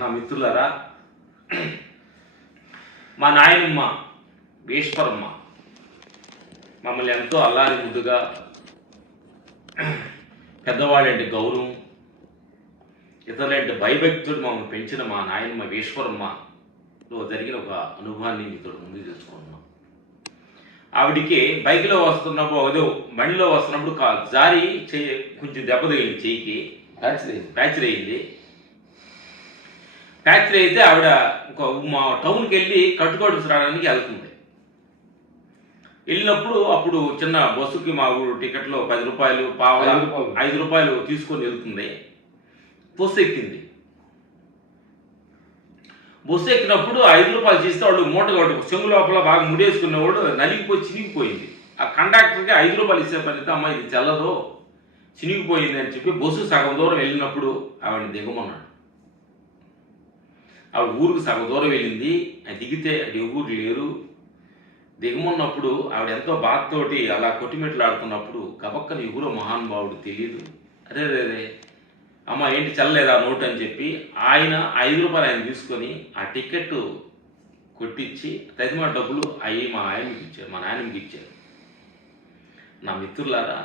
నా మిత్రులారా, మా నాయనమ్మ ఈశ్వరమ్మ మమ్మల్ని ఎంతో అల్లారి ముద్దుగా, పెద్దవాళ్ళంటే గౌరవం, ఇతరులంటే భయభక్తుడు మమ్మల్ని పెంచిన మా నాయనమ్మ ఈశ్వరమ్మలో జరిగిన ఒక అనుభవాన్ని మీతో ముందు తెలుసుకుంటున్నాం. ఆవిడికి బైక్లో వస్తున్నప్పుడు అదో బండిలో వస్తున్నప్పుడు జారి కొంచెం దెబ్బ తగిలింది, చెయ్యికి ఫ్రాక్చర్ అయింది. ఫ్రాక్చర్ అయితే ఆవిడ మా టౌన్కి వెళ్ళి కట్టుకోవడం రావడానికి వెళ్తుంది. వెళ్ళినప్పుడు అప్పుడు చిన్న బస్సుకి మా ఊరు టికెట్లో 10 రూపాయలు, 5 రూపాయలు తీసుకొని వెళ్తుంది. బస్సు ఎక్కింది. బస్సు ఎక్కినప్పుడు 5 రూపాయలు చేస్తే వాళ్ళు మూట కొట్టు చెంగు లోపల బాగా ముడేసుకునేవాడు నలిగిపోయి చినిగిపోయింది. ఆ కండక్టర్కి 5 రూపాయలు ఇచ్చే పనితో అమ్మ ఇది చల్లదు, చినిగిపోయింది అని చెప్పి బస్సు సగం దూరం వెళ్ళినప్పుడు ఆవిడని దిగమన్నాడు. ఆవిడ ఊరికి సగం దూరం వెళ్ళింది. అది దిగితే అది ఎవరు లేరు. దిగమన్నప్పుడు ఆవిడ ఎంతో బాధతోటి అలా కొట్టిమెట్లాడుతున్నప్పుడు గబక్కని ఎవరో మహానుభావుడు తెలియదు. అరే రే అమ్మ ఏంటి చల్లలేదా నోటు అని చెప్పి ఆయన 5 రూపాయలు ఆయన తీసుకొని ఆ టికెట్ కొట్టించి తదిమా డబ్బులు అవి మా నాయనమ్మకి ఇచ్చారు. నా మిత్రులారా,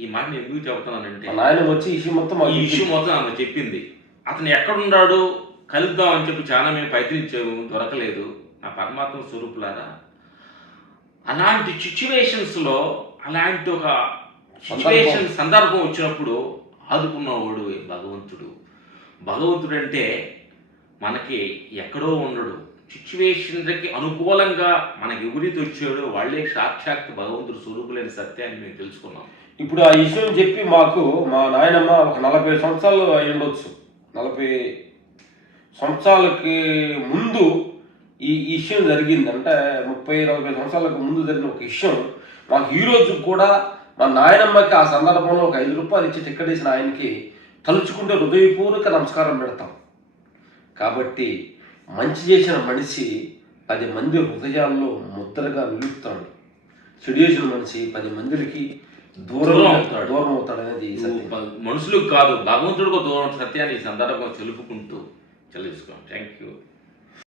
ఈ మాట నేను ఎందుకు చెబుతున్నానంటే ఈ ఇష్యూ మొత్తం ఆమె చెప్పింది. అతను ఎక్కడున్నాడు కలుద్దామని చెప్పి చాలా మేము ప్రయత్నించాము, దొరకలేదు. నా పరమాత్మ స్వరూపులారా, అలాంటి సిచ్యువేషన్స్లో అలాంటి ఒక సిచ్యువేషన్ సందర్భం వచ్చినప్పుడు ఆదుకున్నవాడు భగవంతుడు అంటే మనకి ఎక్కడో ఉండడు. సిచ్యువేషన్కి అనుకూలంగా మనకి ఎవరైతే వచ్చాడో వాళ్ళే సాక్షాత్ భగవంతుడు స్వరూపులైన సత్యాన్ని మేము తెలుసుకున్నాం. ఇప్పుడు ఆ విషయం చెప్పి మాకు మా నాయనమ్మ ఒక 40 సంవత్సరాలు అయి ఉండొచ్చు. 40 సంవత్సరాలకి ముందు ఈ విషయం జరిగింది. అంటే 30-40 సంవత్సరాలకు ముందు జరిగిన ఒక విషయం మాకు ఈరోజు కూడా మా నాయనమ్మకి ఆ సందర్భంలో ఒక 5 రూపాయలు ఇచ్చి టికెట్ వేసిన ఆయనకి తలుచుకుంటే హృదయపూర్వక నమస్కారం పెడతాం. కాబట్టి మంచి చేసిన మనిషి 10 మంది హృదయాల్లో ముద్రగా నిలుపుతాడు. చెడు చేసిన మనిషి 10 మందికి దూరం అవుతాడు అనేది మనుషులకు కాదు భగవంతుడికి దూరం సత్యాన్ని ఈ సందర్భంగా తెలుపుకుంటూ చెల్లించుకోండి. Thank you.